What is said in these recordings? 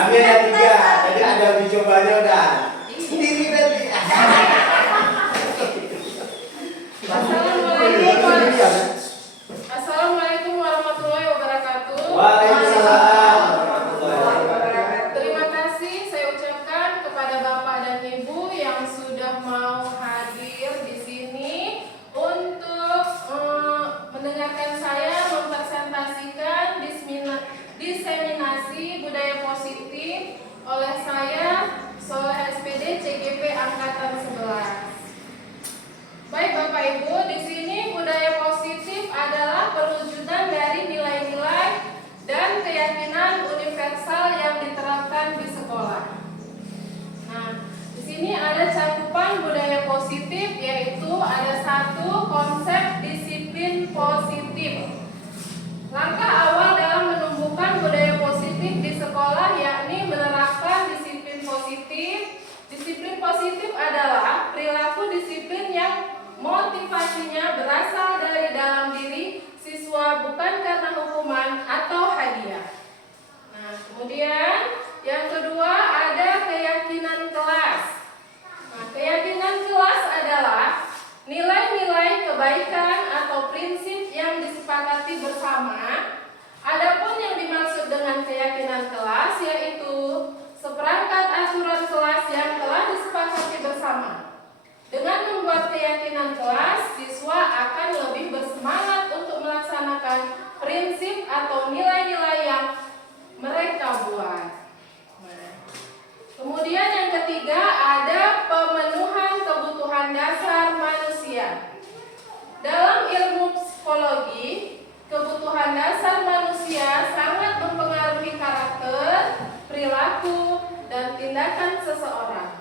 Kami ada 3, jadi ada uji cobanya udah. Sendiri nanti. Assalamualaikum warahmatullahi wabarakatuh. Waalaikumsalam warahmatullahi wabarakatuh. Terima kasih saya ucapkan kepada Bapak dan Ibu yang sudah mau hadir di sini untuk mendengarkan saya mempresentasikan diseminasi budaya positif oleh saya Soleh SPD CGP Angkatan 11. Baik Bapak Ibu, di sini budaya positif adalah perwujudan dari nilai-nilai dan keyakinan universal yang diterapkan di sekolah. Nah, di sini ada cakupan budaya positif, yaitu ada 1 konsep disiplin positif. Langkah awal dalam menumbuhkan budaya positif di sekolah yakni menerapkan disiplin positif. Disiplin positif adalah perilaku disiplin yang motivasinya berasal dari dalam diri siswa, bukan karena hukuman atau hadiah. Nah, kemudian yang kedua ada keyakinan kelas. Nah, keyakinan kelas adalah nilai-nilai kebaikan atau prinsip yang disepakati bersama. Adapun yang dimaksud dengan keyakinan kelas yaitu seperangkat aturan kelas yang telah disepakati bersama. Dengan membuat keyakinan kelas, siswa akan lebih bersemangat untuk melaksanakan prinsip atau nilai-nilai yang mereka buat. Nah, kemudian yang ketiga ada pemenuhan kebutuhan dasar manusia. Dalam ilmu psikologi, kebutuhan dasar manusia sangat mempengaruhi karakter, perilaku, dan tindakan seseorang.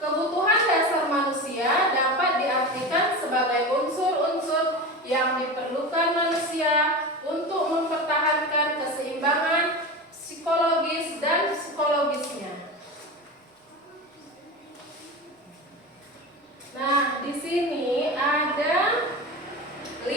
Kebutuhan dasar manusia dapat diartikan sebagai unsur-unsur yang diperlukan manusia untuk mempertahankan keseimbangan psikologis dan psikologisnya. Nah, di sini ada 5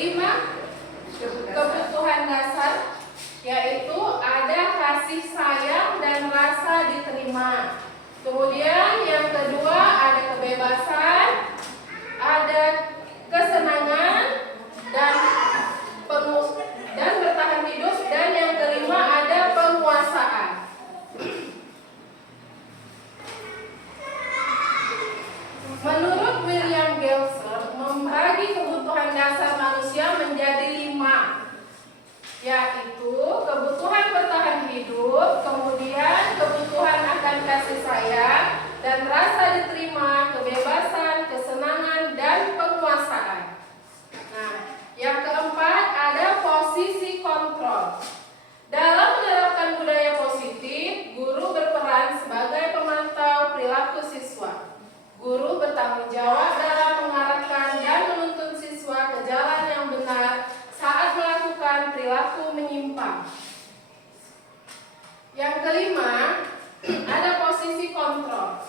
kebutuhan dasar, yaitu ada kasih sayang dan rasa diterima. Kemudian yang kedua ada kebebasan, ada kesenangan dan bertahan hidup, dan yang kelima ada penguasaan. Menurut William Gelser, membagi kebutuhan dasar manusia menjadi 5, yaitu kebutuhan bertahan hidup, kemudian kebutuhan akan kasih sayang dan rasa diterima, kebebasan, kesenangan, dan penguasaan. Nah, yang keempat ada posisi kontrol. Dalam menerapkan budaya positif, guru berperan sebagai pemantau perilaku siswa. Guru bertanggung jawab dalam mengarahkan dan menuntun siswa ke jalan yang benar saat melakukan perilaku menyimpang. Yang kelima, ada posisi kontrol,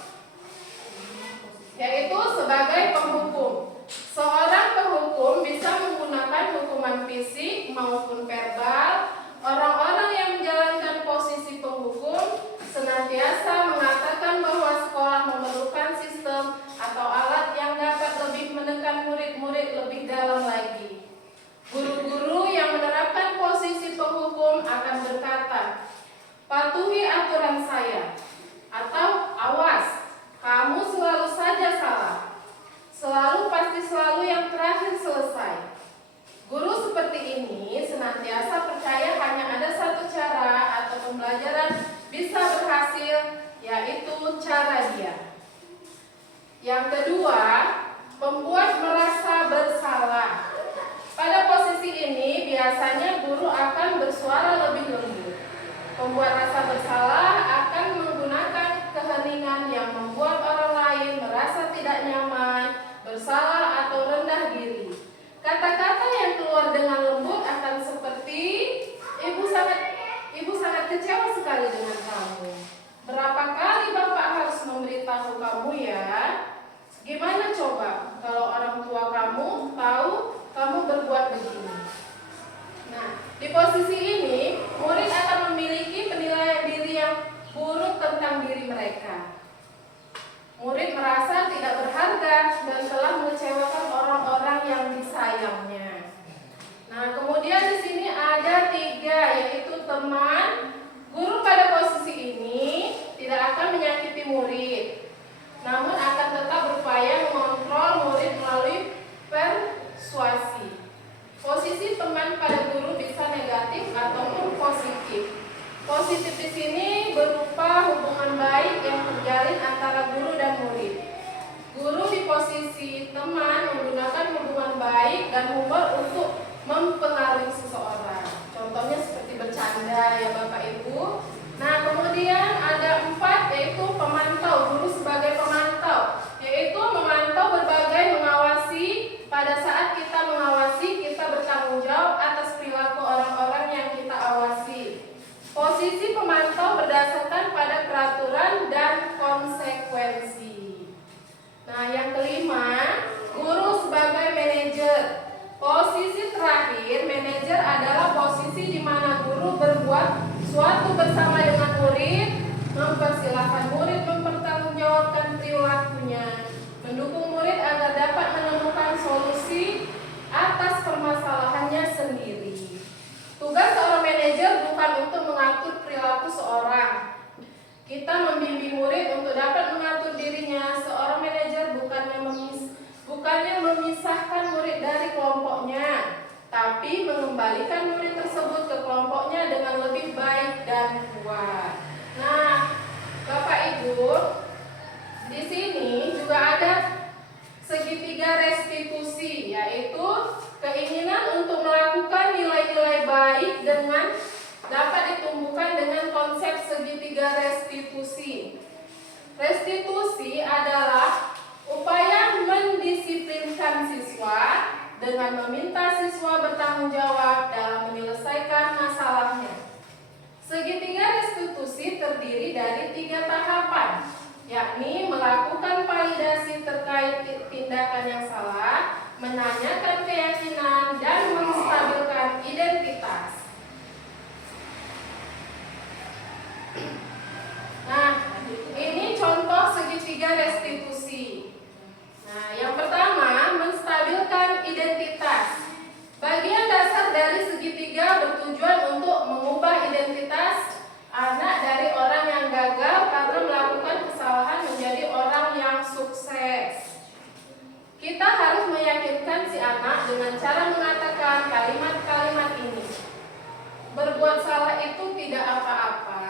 yaitu sebagai penghukum. Seorang penghukum bisa menggunakan hukuman fisik maupun verbal. Orang-orang yang menjalankan posisi penghukum senantiasa mengatakan bahwa sekolah memerlukan sistem atau alat yang dapat lebih menekan murid-murid lebih dalam lagi. Guru-guru yang menerapkan posisi penghukum akan berkata, "Patuhi aturan saya," atau "Awas, kamu selalu saja salah. Selalu pasti selalu yang terakhir selesai." Guru seperti ini senantiasa percaya hanya ada satu cara atau pembelajaran bisa berhasil, yaitu cara dia. Yang kedua, membuat merasa bersalah. Pada posisi ini biasanya guru akan bersuara lebih lembut. Pembuat rasa bersalah akan menggunakan keheningan yang membuat orang lain merasa tidak nyaman, bersalah, atau rendah diri. Kata-kata yang keluar dengan lembut akan seperti, Ibu sangat kecewa sekali dengan kamu. Berapa kali Bapak harus memberitahu kamu ya? Gimana coba kalau orang tua kamu tahu kamu berbuat begini? Nah, di posisi ini murid akan memiliki penilaian diri yang buruk baik yang terjalin antara guru dan murid. Guru di posisi teman menggunakan hubungan baik dan humor untuk mempengaruhi seseorang. Contohnya seperti bercanda ya Bapak Ibu. Nah, kemudian ada 4, yaitu pemantau. Guru sebagai pemantau, yaitu memantau berbagai, mengawasi. Pada saat kita mengawasi, kita bertanggung jawab atas perilaku orang-orang yang kita awasi. Posisi pemantau berdasarkan pada peraturan dan konsekuensi. Nah, yang kelima, guru sebagai manajer. Posisi terakhir, manajer adalah posisi di mana guru berbuat suatu bersama dengan murid, mempersilahkan murid mempertanggungjawabkan perilakunya, mendukung murid agar dapat menemukan solusi atas permasalahannya sendiri. Tugas seorang manajer bukan untuk mengatur perilaku seorang. Kita membimbing murid untuk dapat mengatur dirinya. Seorang manajer bukannya memisahkan murid dari kelompoknya, tapi mengembalikan murid tersebut ke kelompoknya dengan lebih baik dan kuat. Nah, Bapak Ibu, di sini juga ada segitiga restitusi, yaitu keinginan untuk melakukan nilai-nilai baik dengan dapat ditumbuhkan dengan konsep segitiga restitusi. Restitusi adalah upaya mendisiplinkan siswa dengan meminta siswa bertanggung jawab dalam menyelesaikan masalahnya. Segitiga restitusi terdiri dari 3 tahapan, yakni melakukan validasi terkait tindakan yang salah, menanyakan keyakinan, dan menstabilkan identitas. Nah, ini contoh segitiga restitusi. Nah, yang pertama, menstabilkan identitas. Bagian dasar dari segitiga bertujuan untuk mengubah identitas anak dari orang yang gagal karena melakukan kesalahan menjadi orang yang sukses. Kita harus meyakinkan si anak dengan cara mengatakan kalimat-kalimat ini. Berbuat salah itu tidak apa-apa.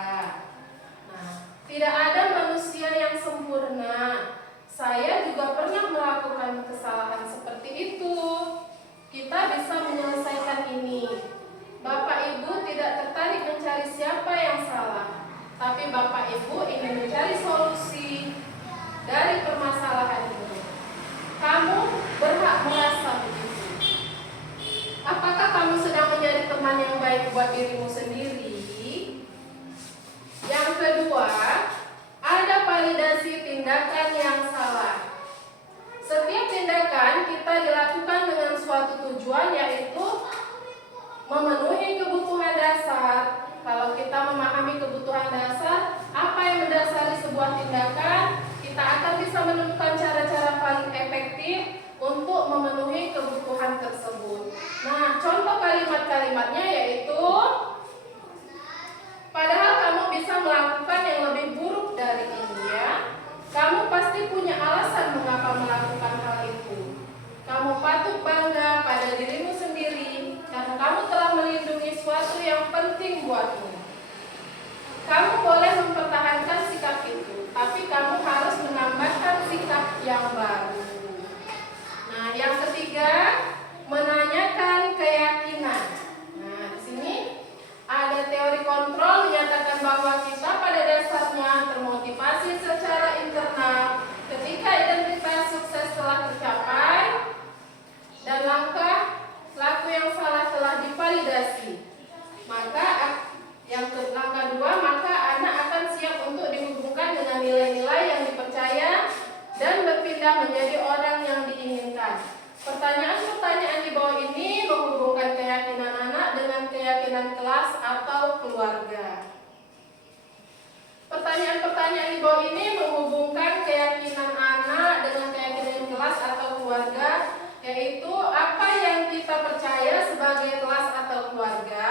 Tidak ada manusia yang sempurna. Saya juga pernah melakukan kesalahan seperti itu. Kita bisa menyelesaikan ini. Bapak Ibu tidak tertarik mencari siapa yang salah, tapi Bapak Ibu ingin mencari solusi dari permasalahan ini. Kamu berhak merasa begitu. Apakah kamu sedang menjadi teman yang baik buat dirimu sendiri? Yang kedua, ada validasi tindakan yang salah. Setiap tindakan kita dilakukan dengan suatu tujuan, yaitu memenuhi kebutuhan dasar. Kalau kita memahami kebutuhan dasar, apa yang mendasari sebuah tindakan, kita akan bisa menemukan cara-cara paling efektif untuk memenuhi kebutuhan tersebut. Nah, contoh kalimat-kalimatnya yaitu, padahal kamu bisa melakukan yang lebih buruk dari ini ya. Kamu pasti punya alasan mengapa melakukan hal itu. Kamu patut bangga pada dirimu sendiri karena kamu telah melindungi sesuatu yang penting buatmu. Kamu boleh mempertahankan sikap itu, tapi kamu harus menambahkan sikap yang baru. Nah, yang ketiga, menanyakan keyakinan. Nah, di sini ada teori kontrol menyatakan bahwa kita pada dasarnya termotivasi secara internal ketika identitas sukses telah tercapai dan langkah laku yang salah telah divalidasi. Maka langkah 2, maka anak akan siap untuk dihubungkan dengan nilai-nilai yang dipercaya dan berpindah menjadi orang yang diinginkan. Pertanyaan-pertanyaan di bawah ini menghubungkan keyakinan anak dengan keyakinan kelas atau keluarga. Pertanyaan-pertanyaan di bawah ini menghubungkan keyakinan anak dengan keyakinan kelas atau keluarga, yaitu apa yang kita percaya sebagai kelas atau keluarga.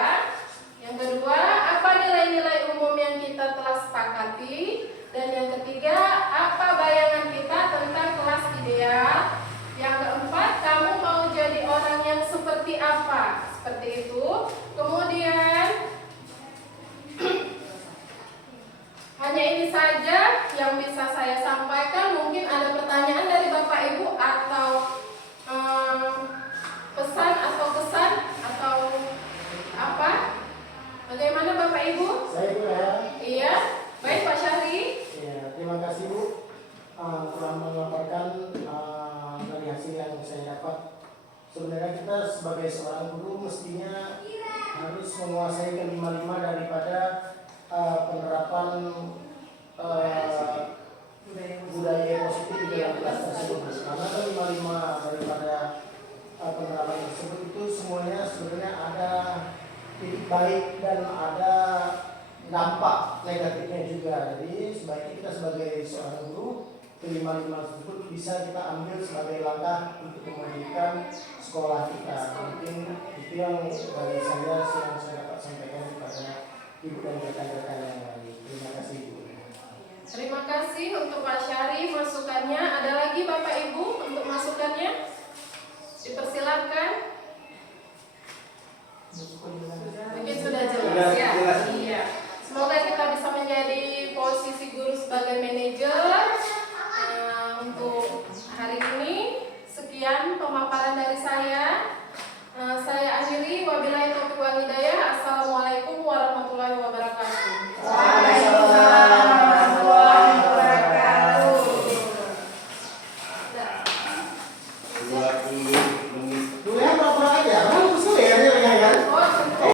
Yang kedua, apa nilai-nilai umum yang kita telah sepakati. Dan yang ketiga, apa bayangan kita tentang kelas ideal. Yang keempat, kamu mau jadi orang yang seperti apa? Seperti itu. Kemudian hanya ini saja yang bisa saya sampaikan. Mungkin ada pertanyaan dari Bapak Ibu atau pesan atau kesan atau apa? Bagaimana Bapak Ibu? Saya Bu ya. Iya, baik Pak Syahri. Ya, terima kasih Bu telah memaparkan dari hasil yang saya dapat. Sebenarnya kita sebagai seorang guru mestinya harus menguasai kelima-lima daripada penerapan budaya positif di dalam kelas tersebut. Karena kelima-lima daripada penerapan tersebut itu semuanya sebenarnya ada titik baik dan ada dampak negatifnya juga. Jadi sebaiknya kita sebagai seorang guru kelima-lima tersebut bisa kita ambil sebagai langkah untuk memajukan sekolah kita. Mungkin itu yang bagi saya yang saya dapat sampaikan kepada ibu dan rekan-rekan yang lain. Terima kasih Bu. Terima kasih untuk Pak Syahri masukannya. Ada lagi Bapak Ibu untuk masukannya? Dipersilakan. Mungkin sudah jelas ya. Jelas